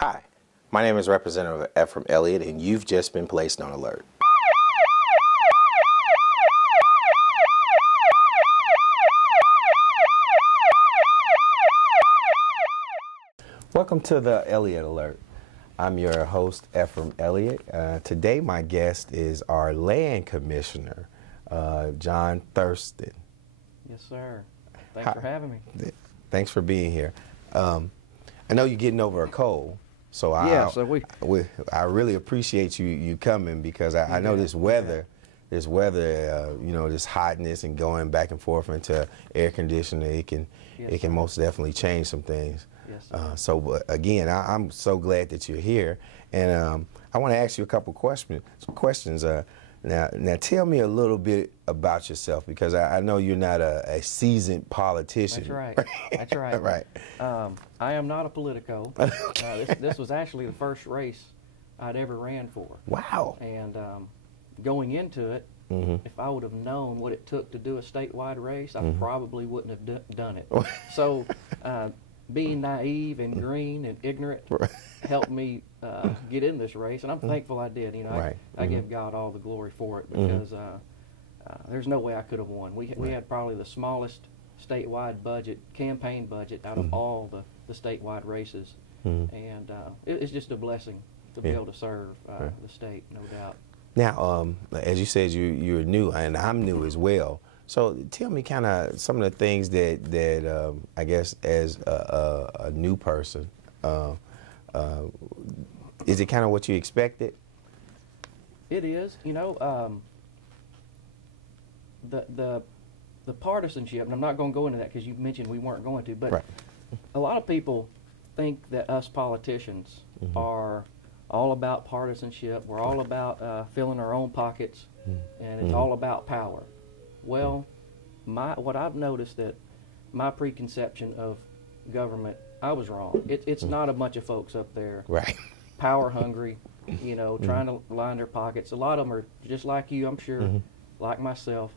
Hi, my name is Representative F from Elliott, and you've just been placed on alert. Welcome to the Elliott Alert. I'm your host, F from Elliott. Today my guest is our Land Commissioner, John Thurston. Yes, sir. Thanks for having me. Thanks for being here. I know you're getting over a cold, so I really appreciate you coming, because I know this weather, this hotness and going back and forth into air conditioning, it can most definitely change some things. Yes, so again, I'm so glad that you're here, and I want to ask you a couple questions. Now tell me a little bit about yourself, because I know you're not a seasoned politician. That's right. That's right. Right. I am not a politico. This was actually the first race I'd ever ran for. Wow. And going into it, if I would have known what it took to do a statewide race, I probably wouldn't have done it. So being naive and green and ignorant helped me get in this race, and I'm thankful I did. You know, I give God all the glory for it, because there's no way I could have won. We had probably the smallest statewide budget, campaign budget, out of all the statewide races, and it's just a blessing to be able to serve the state, no doubt. Now, as you said, you're new, and I'm new as well. So tell me kind of some of the things that I guess as a new person, is it kind of what you expected? It is. You know, the partisanship, and I'm not going to go into that because you mentioned we weren't going to, but a lot of people think that us politicians are all about partisanship. We're all about filling our own pockets, and it's all about power. Well, what I've noticed, that my preconception of government, I was wrong. It's not a bunch of folks up there, power hungry, you know, trying to line their pockets. A lot of them are just like you, I'm sure, like myself.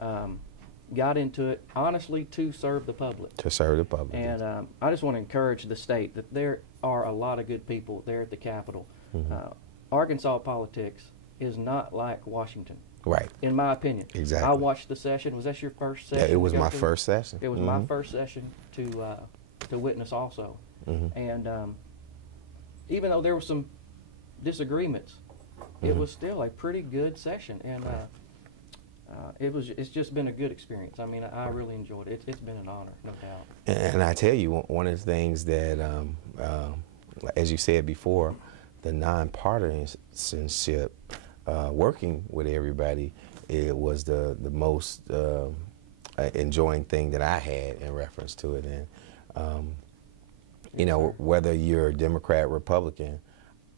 Got into it honestly to serve the public. To serve the public. And I just want to encourage the state that there are a lot of good people there at the Capitol. Arkansas politics is not like Washington. Right. In my opinion. Exactly. I watched the session. Was that your first session? Yeah, it was my first session. It was my first session to witness also. And even though there were some disagreements, it was still a pretty good session. And it's just been a good experience. I mean, I really enjoyed it. It's been an honor, no doubt. And I tell you, one of the things that, as you said before, the nonpartisanship, working with everybody, it was the most enjoying thing that I had in reference to it. And you know, whether you're a Democrat, Republican,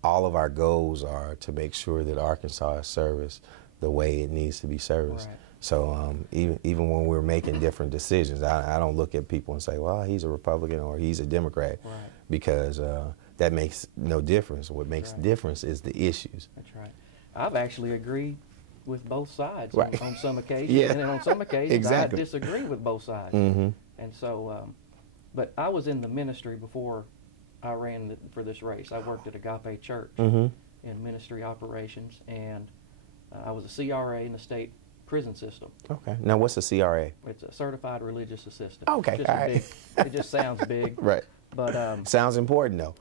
all of our goals are to make sure that Arkansas is serviced the way it needs to be serviced. So even when we're making different decisions, I don't look at people and say, well, he's a Republican or he's a Democrat, because that makes no difference. What makes the difference is the issues. That's right. I've actually agreed with both sides on some occasions, and then on some occasions I disagree with both sides. And so, but I was in the ministry before I ran for this race. I worked at Agape Church in ministry operations, and I was a CRA in the state prison system. Okay. Now, what's a CRA? It's a certified religious assistant. Okay. It just sounds big. But sounds important though.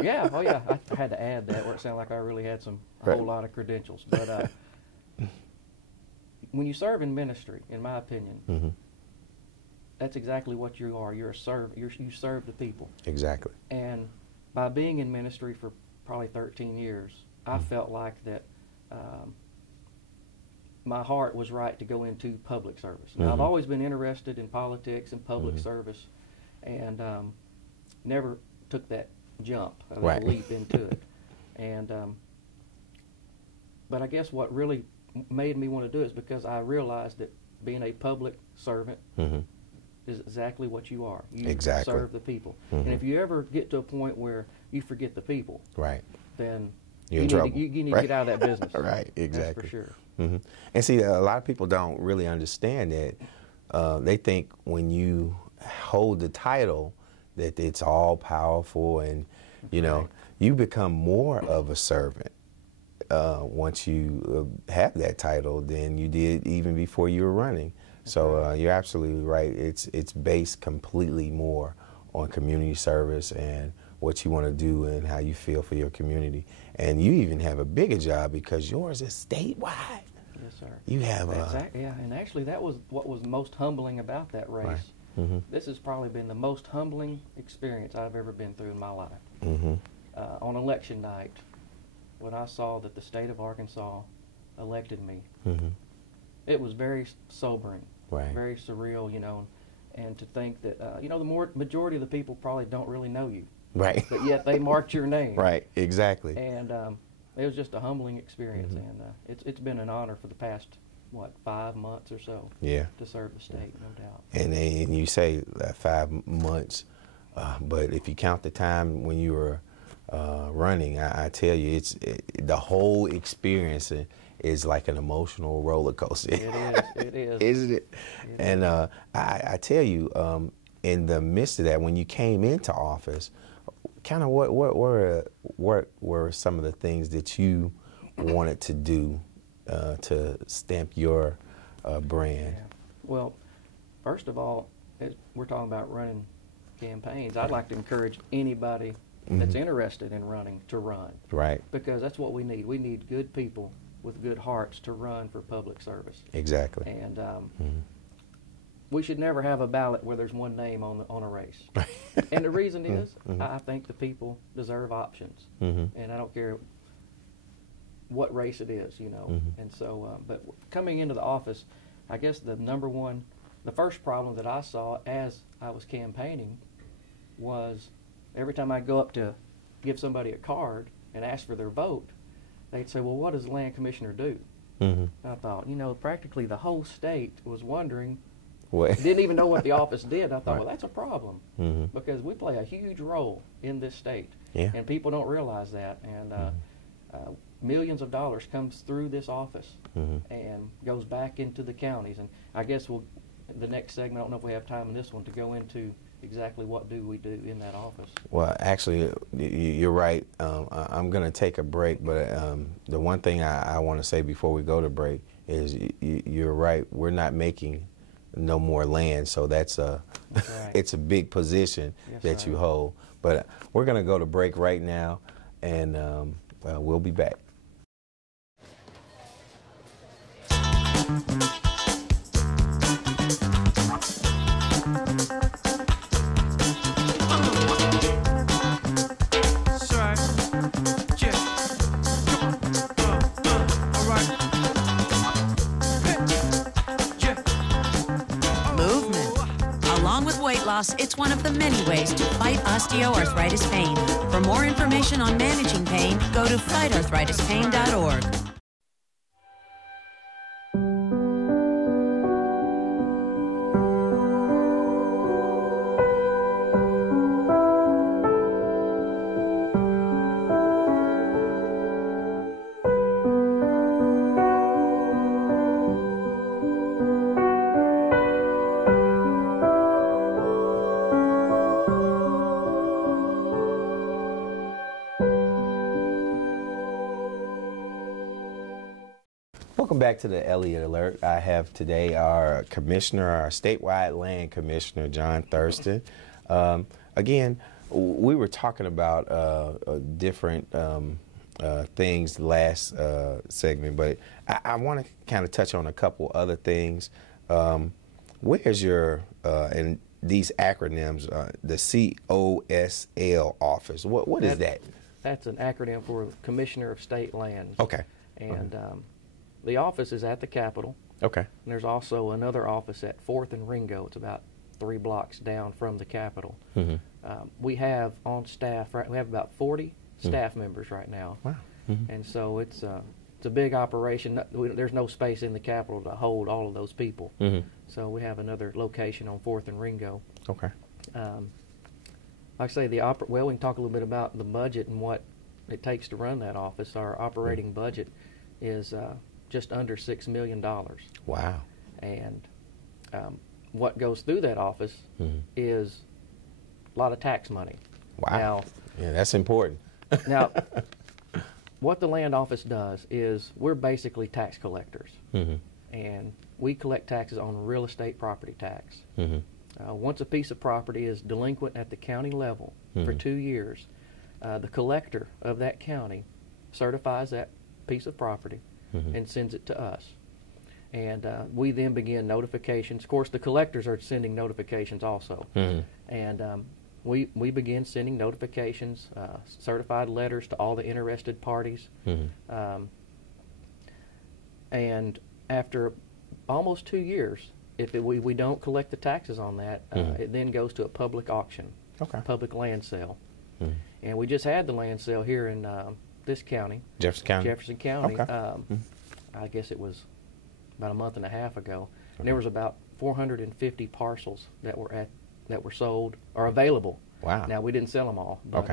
Yeah. Oh yeah. I had to add that, where it sounded like I really had a whole lot of credentials. But when you serve in ministry, in my opinion, that's exactly what you are. You're a you serve the people. Exactly. And by being in ministry for probably 13 years, I felt like that my heart was right to go into public service. Now, I've always been interested in politics and public service, and never took that jump, that leap into it. And but I guess what really made me want to do it is because I realized that being a public servant is exactly what you are. You serve the people. And if you ever get to a point where you forget the people, then you need to get out of that business. Exactly. That's for sure. And see, a lot of people don't really understand that. They think when you hold the title that it's all powerful, and You know, you become more of a servant once you have that title than you did even before you were running. So you're absolutely right. It's based completely more on community service and what you want to do and how you feel for your community. And you even have a bigger job because yours is statewide. Yes, sir. You have yeah, and actually that was what was most humbling about that race. Right. Mm-hmm. This has probably been the most humbling experience I've ever been through in my life. Mm-hmm. On election night, when I saw that the state of Arkansas elected me, mm-hmm. it was very sobering, right. very surreal, you know, and to think that, you know, the majority of the people probably don't really know you. Right. But yet they marked your name. Right, exactly. And it was just a humbling experience, mm-hmm. and it's been an honor for the past, 5 months or so to serve the state, no doubt. And you say 5 months, but if you count the time when you were running, I tell you, the whole experience is like an emotional roller coaster. It is. Isn't it? And I tell you, in the midst of that, when you came into office, kind of what were some of the things that you wanted to do to stamp your brand? Yeah. Well, first of all, we're talking about running campaigns. I'd like to encourage anybody mm-hmm. that's interested in running to run. Right. Because that's what we need. We need good people with good hearts to run for public service. Exactly. And mm-hmm. we should never have a ballot where there's one name on a race. And the reason is, mm-hmm. I think the people deserve options. Mm-hmm. And I don't care what race it is, you know. Mm-hmm. And so, but coming into the office, I guess the first problem that I saw as I was campaigning was every time I go up to give somebody a card and ask for their vote, they'd say, well, what does the land commissioner do? Mm-hmm. I thought, you know, practically the whole state was wondering, what? Didn't even know what the office did. I thought, right. well, that's a problem mm-hmm. because we play a huge role in this state, yeah. and people don't realize that. And mm-hmm. Millions of dollars comes through this office mm-hmm. and goes back into the counties. And I guess the next segment, I don't know if we have time in this one to go into exactly what do we do in that office. Well, actually, you're right. I'm going to take a break, but the one thing I want to say before we go to break is you're right. We're not making no more land, so that's right. It's a big position yes, that sir. you hold. But we're going to go to break right now, and we'll be back. It's one of the many ways to fight osteoarthritis pain. For more information on managing pain, go to fightarthritispain.org. Welcome back to the Elliott Alert. I have today our commissioner, our statewide land commissioner, John Thurston. Again, we were talking about different things last segment, but I want to kind of touch on a couple other things. Where's your, and these acronyms, the COSL office, what is that? That's an acronym for Commissioner of State Lands. Okay. And the office is at the Capitol. Okay. And there's also another office at 4th and Ringo. It's about 3 blocks down from the Capitol. Mm-hmm. We have on staff, we have about 40 staff members right now. Wow. Mm-hmm. And so it's a big operation. There's no space in the Capitol to hold all of those people. Mm-hmm. So we have another location on 4th and Ringo. Okay. Like I say, we can talk a little bit about the budget and what it takes to run that office. Our operating budget is just under $6 million. Wow. And what goes through that office is a lot of tax money. Wow. Now, Yeah, that's important. Now, what the land office does is we're basically tax collectors, and we collect taxes on real estate property tax. Once a piece of property is delinquent at the county level for 2 years, the collector of that county certifies that piece of property and sends it to us. And we then begin notifications. Of course, the collectors are sending notifications also. And we begin sending notifications, certified letters to all the interested parties. And after almost 2 years, if we don't collect the taxes on that, it then goes to a public auction, public land sale. And we just had the land sale here in this county, Jefferson County. I guess it was about a month and a half ago, and there was about 450 parcels that were sold or available. Wow! Now we didn't sell them all, but,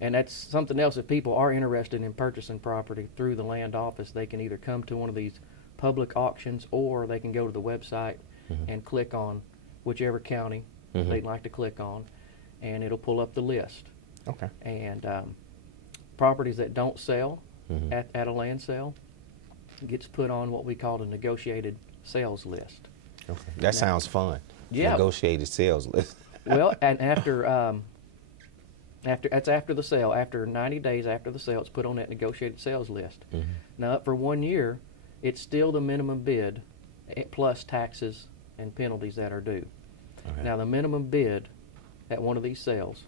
and that's something else. If people are interested in purchasing property through the land office, they can either come to one of these public auctions, or they can go to the website and click on whichever county they'd like to click on, and it'll pull up the list. And properties that don't sell at a land sale gets put on what we call a negotiated sales list. That sounds fun. Yeah. Negotiated sales list. Well, and after the sale, after 90 days after the sale, it's put on that negotiated sales list. Now, for 1 year, it's still the minimum bid plus taxes and penalties that are due. Now, the minimum bid at one of these sales,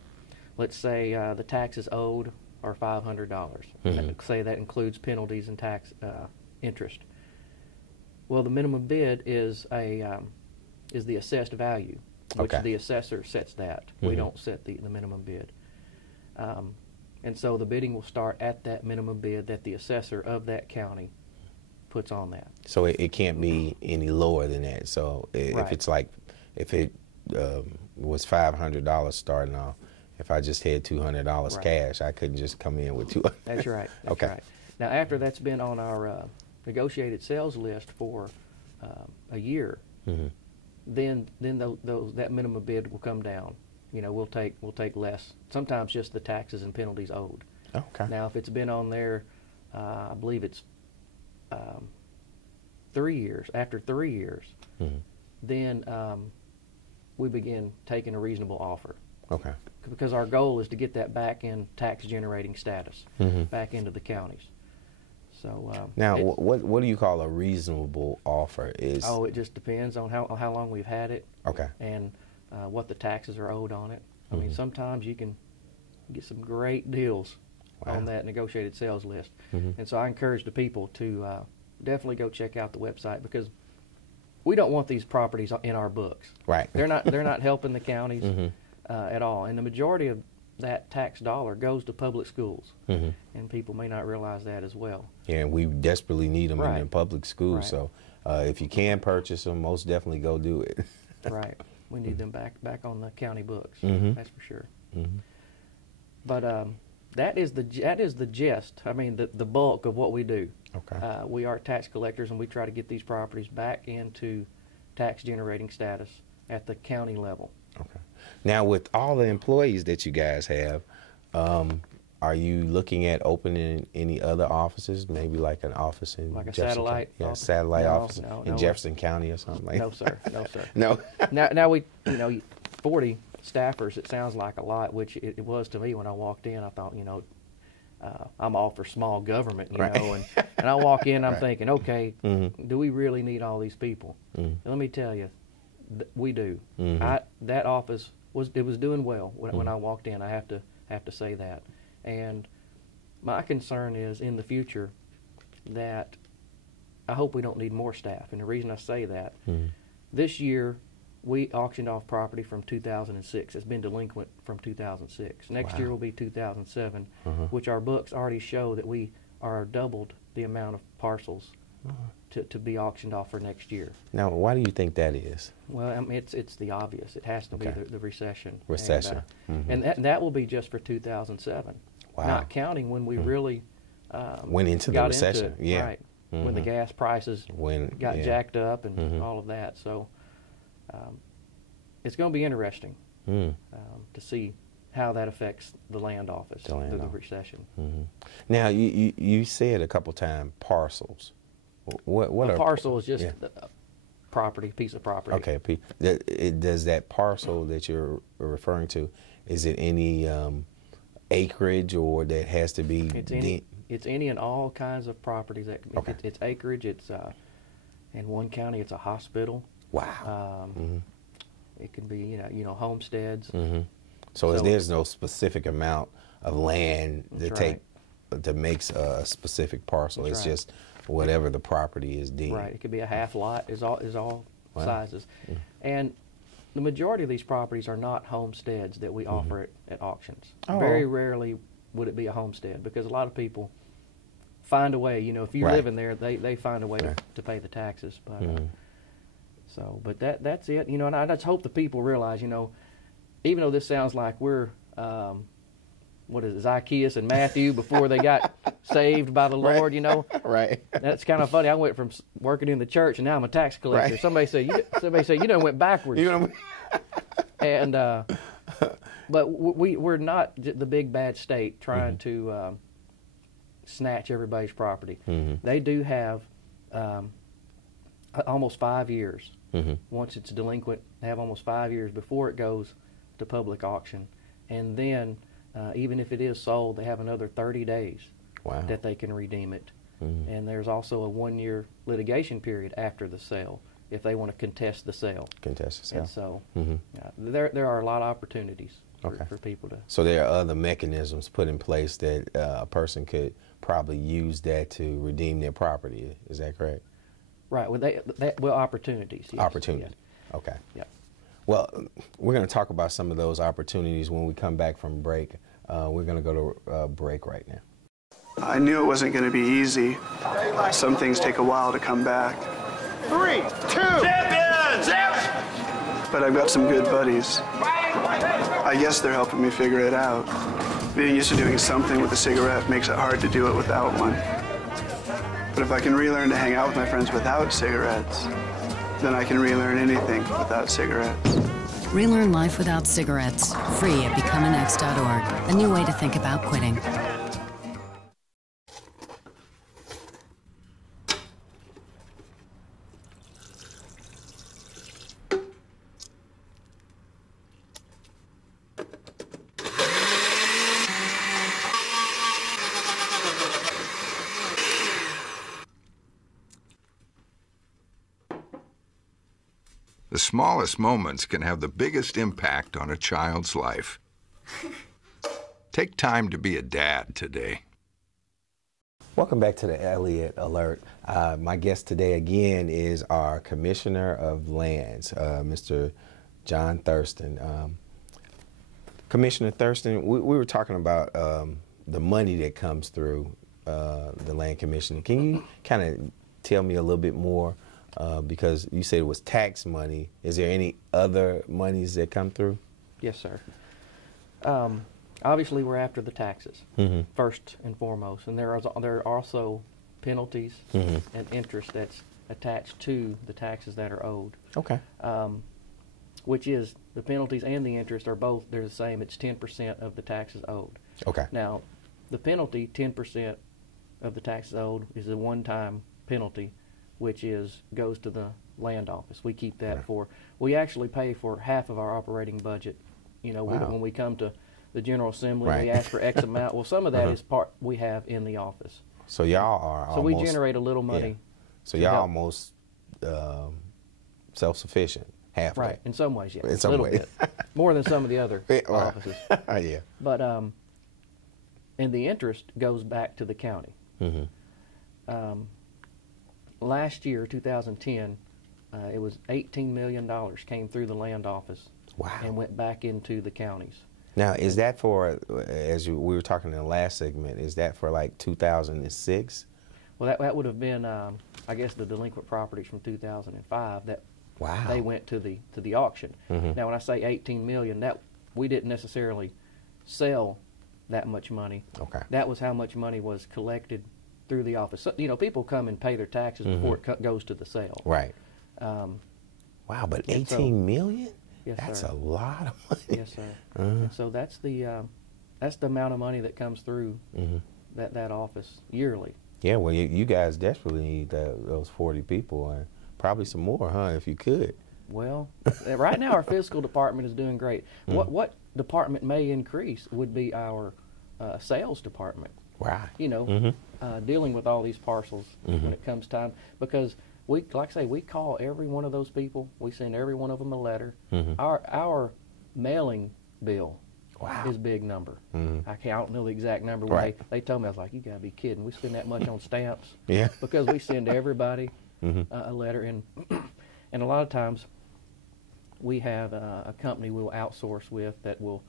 let's say the taxes owed are $500. Say that includes penalties and tax interest. Well, the minimum bid is the assessed value, which the assessor sets that. We don't set the minimum bid. And so the bidding will start at that minimum bid that the assessor of that county puts on that. So it can't be any lower than that. So if it's like, if it was $500 starting off, if I just had $200 cash, I couldn't just come in with $200. That's right. That's right. Now, after that's been on our negotiated sales list for a year, then that minimum bid will come down. You know, we'll take less. Sometimes just the taxes and penalties owed. Now, if it's been on there, I believe it's 3 years. After 3 years, then we begin taking a reasonable offer. Because our goal is to get that back in tax generating status, back into the counties. So now, what do you call a reasonable offer? It just depends on how long we've had it. And what the taxes are owed on it. I mean, sometimes you can get some great deals on that negotiated sales list. And so I encourage the people to definitely go check out the website, because we don't want these properties in our books. They're not helping the counties at all. And the majority of that tax dollar goes to public schools, and people may not realize that as well. Yeah, and we desperately need them in the public schools. So if you can purchase them, most definitely go do it. We need them back on the county books. That's for sure. But that is the gist. I mean, the bulk of what we do. We are tax collectors, and we try to get these properties back into tax generating status at the county level. Now, with all the employees that you guys have, are you looking at opening any other offices? Maybe like an office in like a Jefferson satellite County? office? Satellite office in Jefferson County or something like that? No, sir. No, sir. No. Now we 40 staffers. It sounds like a lot, which it was to me when I walked in. I thought, I'm all for small government, you know, and I walk in, I'm thinking, okay, do we really need all these people? And let me tell you, we do. That office was doing well when I walked in. I have to say that. And my concern is in the future that I hope we don't need more staff. And the reason I say that, this year we auctioned off property from 2006. It's been delinquent from 2006. Next year will be 2007, which our books already show that we are doubled the amount of parcels to be auctioned off for next year. Now, why do you think that is? Well, I mean, it's the obvious. It has to be the recession. Recession. And that will be just for 2007. Not counting when we really went into the recession. When the gas prices got jacked up and all of that. So it's going to be interesting to see how that affects the land office through the recession. Now, you said a couple times parcels. What a parcel is just a property, piece of property. Okay, does that parcel that you're referring to, is it any acreage, or that has to be? It's any and all kinds of properties. It's acreage. It's in one county, it's a hospital. Wow. It can be homesteads. So there's no specific amount of land that makes a specific parcel. It's just whatever the property is deemed. Right. It could be a half lot. Is all sizes, and the majority of these properties are not homesteads that we offer at auctions. Very rarely would it be a homestead, because a lot of people find a way. If you live in there, they find a way to pay the taxes. But but that's it. And I just hope the people realize, even though this sounds like we're what is it, Zacchaeus and Matthew before they got saved by the Lord, Right. That's kind of funny. I went from working in the church and now I'm a tax collector. Right. Somebody said you done went backwards. And but we're not the big bad state trying to snatch everybody's property. They do have almost 5 years. Once it's delinquent, they have almost 5 years before it goes to public auction, and then even if it is sold, they have another 30 days that they can redeem it. And there's also a 1-year litigation period after the sale if they want to contest the sale. And so there are a lot of opportunities for people to. So there are other mechanisms put in place that a person could probably use that to redeem their property. Is that correct? Right. Well, opportunities. Yes. Opportunities. Yeah. Okay. Yeah. Well, we're going to talk about some of those opportunities when we come back from break. We're going to go to break right now. I knew it wasn't going to be easy. Some things take a while to come back. 3, 2, champions! But I've got some good buddies. I guess they're helping me figure it out. Being used to doing something with a cigarette makes it hard to do it without one. But if I can relearn to hang out with my friends without cigarettes, then I can relearn anything without cigarettes. Relearn life without cigarettes. Free at becomeanx.org. A new way to think about quitting. The smallest moments can have the biggest impact on a child's life. Take time to be a dad today. Welcome back to the Elliott Alert. My guest today again is our Commissioner of Lands, Mr. John Thurston. Commissioner Thurston, we were talking about the money that comes through the Land Commission. Can you kind of tell me a little bit more? Because you said it was tax money. Is there any other monies that come through? Yes, sir. Obviously, we're after the taxes first and foremost, and there are also penalties and interest that's attached to the taxes that are owed. Okay. Which is the penalties and the interest are both, they're the same. It's 10% of the taxes owed. Okay. Now, the penalty, 10% of the taxes owed, is a one-time penalty, which goes to the land office. We keep that we actually pay for half of our operating budget. When we come to the General Assembly, we ask for X amount. Well, some of that is part we have in the office. So y'all are so we generate a little money. Yeah. So y'all almost self-sufficient, half. Right, in some ways, yeah. In some ways. Bit. More than some of the other offices. Yeah. But, and the interest goes back to the county. Last year, 2010, it was $18 million came through the land office and went back into the counties. Now, is that for, we were talking in the last segment, is that for like 2006? Well, that would have been, I guess, the delinquent properties from 2005 that they went to the auction. Now, when I say $18 million, that we didn't necessarily sell that much money. Okay. That was how much money was collected through the office. So, people come and pay their taxes before it goes to the sale. Right. Wow, but 18 million? Yes, That's sir. a lot of money. Yes, sir. And so that's the amount of money that comes through that office yearly. Yeah, well, you guys desperately need those 40 people and probably some more, huh, if you could. Well, right now our physical department is doing great. What department may increase would be our sales department. Wow. You know, dealing with all these parcels when it comes time, because we, like I say, we call every one of those people. We send every one of them a letter. Our mailing bill is a big number. I don't know the exact number. When they told me, I was like, you gotta be kidding. We spend that much on stamps. Yeah. Because we send everybody a letter, and a lot of times we have a company we'll outsource with that will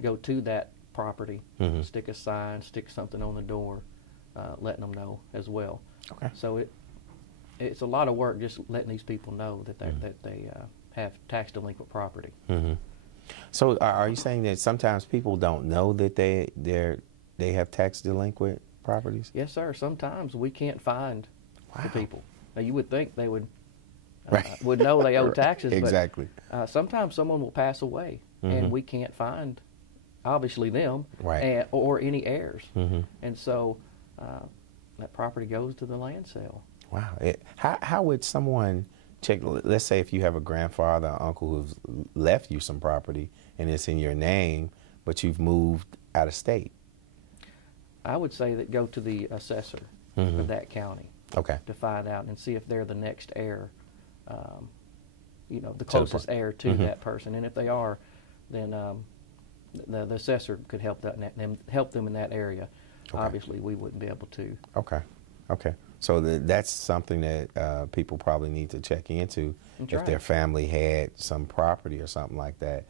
go to that property, stick a sign, stick something on the door, letting them know as well. Okay. So it's a lot of work just letting these people know that they have tax delinquent property. So are you saying that sometimes people don't know that they have tax delinquent properties? Yes, sir. Sometimes we can't find the people. Now you would think they would would know they owe taxes, exactly. But sometimes someone will pass away and we can't find, obviously, them or any heirs, and so that property goes to the land sale. Wow. How would someone check? Let's say if you have a grandfather or uncle who's left you some property and it's in your name, but you've moved out of state. I would say that go to the assessor of that county. Okay. To find out and see if they're the next heir, you know, the closest heir to that person. And if they are, then the assessor could help them in that area. Okay. Obviously, we wouldn't be able to. Okay. Okay. So that's something that people probably need to check into. If their family had some property or something like that.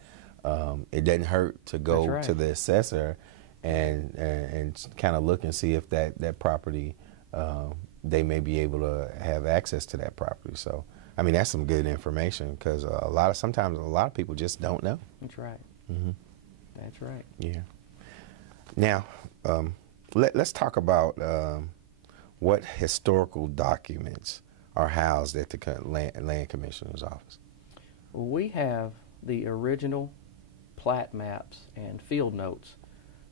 It doesn't hurt to go to the assessor and kind of look and see if that property, they may be able to have access to that property. So, I mean, that's some good information, because sometimes a lot of people just don't know. That's right. That's right. Yeah. Now, let's talk about what historical documents are housed at the Land Commissioner's office. Well, we have the original plat maps and field notes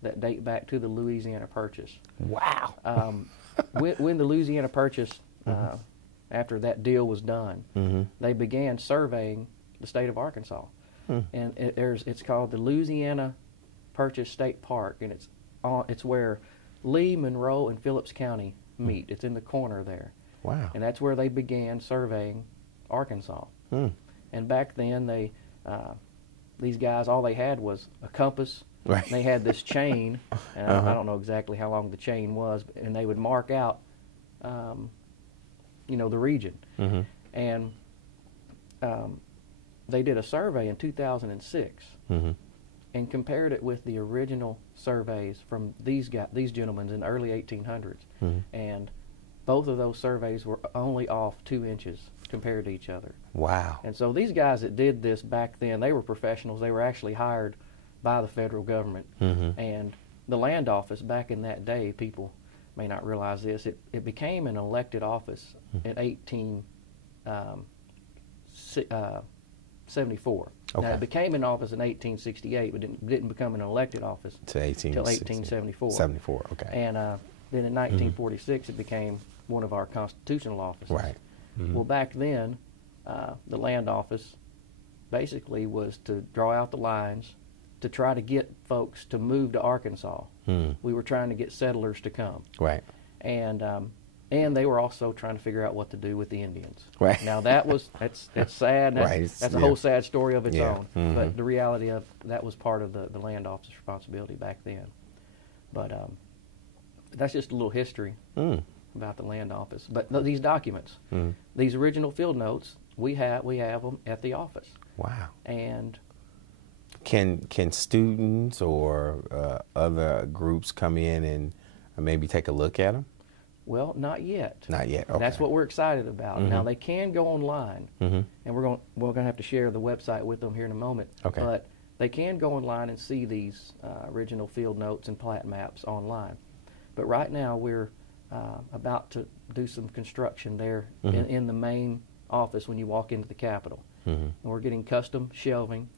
that date back to the Louisiana Purchase. Wow. When the Louisiana Purchase, after that deal was done, they began surveying the state of Arkansas. And it's called the Louisiana Purchase State Park, and it's where Lee, Monroe, and Phillips County meet. It's in the corner there. Wow. And that's where they began surveying Arkansas. And back then, these guys, all they had was a compass. Right. They had this chain, and I don't know exactly how long the chain was, and they would mark out, you know, the region. And they did a survey in 2006 and compared it with the original surveys from these gentlemen in the early 1800s. And both of those surveys were only off 2 inches compared to each other. Wow. And so these guys that did this back then, they were professionals. They were actually hired by the federal government. And the land office back in that day, people may not realize this, it became an elected office in 1874. Okay. Now, it became an office in 1868, but didn't become an elected office until 1874. 74, okay. And then in 1946, it became one of our constitutional offices. Right. Well, back then, the land office basically was to draw out the lines to try to get folks to move to Arkansas. We were trying to get settlers to come. Right. And they were also trying to figure out what to do with the Indians. Right. Now that's sad. That's a whole sad story of its own. But the reality of that was part of the land office's responsibility back then. But that's just a little history about the land office. But these documents, these original field notes, we have them at the office. Wow. And can students or other groups come in and maybe take a look at them? Well, not yet. Not yet. Okay. That's what we're excited about. Now they can go online, and we're going to have to share the website with them here in a moment. Okay. But they can go online and see these original field notes and plat maps online. But right now we're about to do some construction there in the main office when you walk into the Capitol. And we're getting custom shelving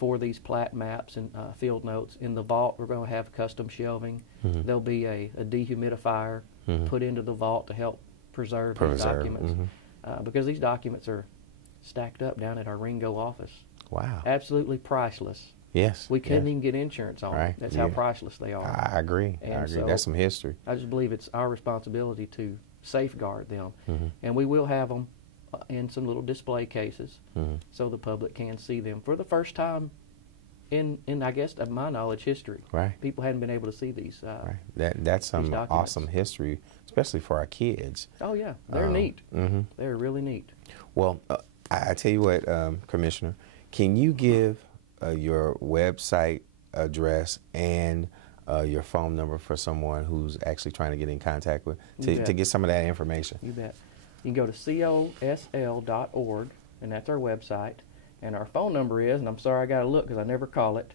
for these plat maps and field notes. In the vault, we're going to have custom shelving. There'll be a dehumidifier put into the vault to help preserve these documents, because these documents are stacked up down at our Ringo office. Wow. Absolutely priceless. Yes. We couldn't even get insurance on them. That's how priceless they are. I agree. And I agree. so That's some history. I just believe it's our responsibility to safeguard them. And we will have them in some little display cases so the public can see them for the first time in I guess, of my knowledge, history. Right. People hadn't been able to see these. That's some awesome history, especially for our kids. Oh, yeah. They're neat. They're really neat. Well, I tell you what, Commissioner, can you give your website address and your phone number for someone who's actually trying to get in contact with, to get some of that information? You bet. You can go to cosl.org, and that's our website. And our phone number is, and I'm sorry I got to look because I never call it,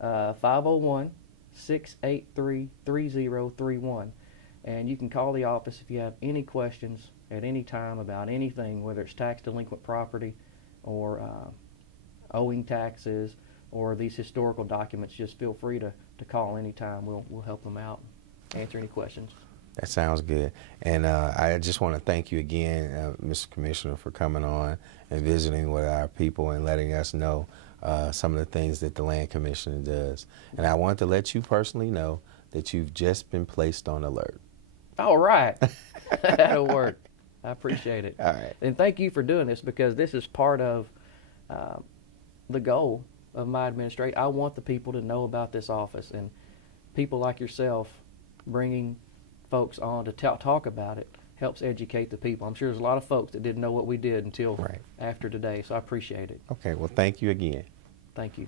501-683-3031. And you can call the office if you have any questions at any time about anything, whether it's tax delinquent property or owing taxes or these historical documents. Just feel free to call anytime. We'll help them out, answer any questions. That sounds good. And I just want to thank you again, Mr. Commissioner, for coming on and visiting with our people and letting us know some of the things that the Land Commission does. And I want to let you personally know that you've just been placed on alert. All right. That'll work. I appreciate it. All right. And thank you for doing this, because this is part of the goal of my administration. I want the people to know about this office, and people like yourself bringing folks on to talk about it helps educate the people. I'm sure there's a lot of folks that didn't know what we did until after today, so I appreciate it. Okay, well, thank you again. Thank you.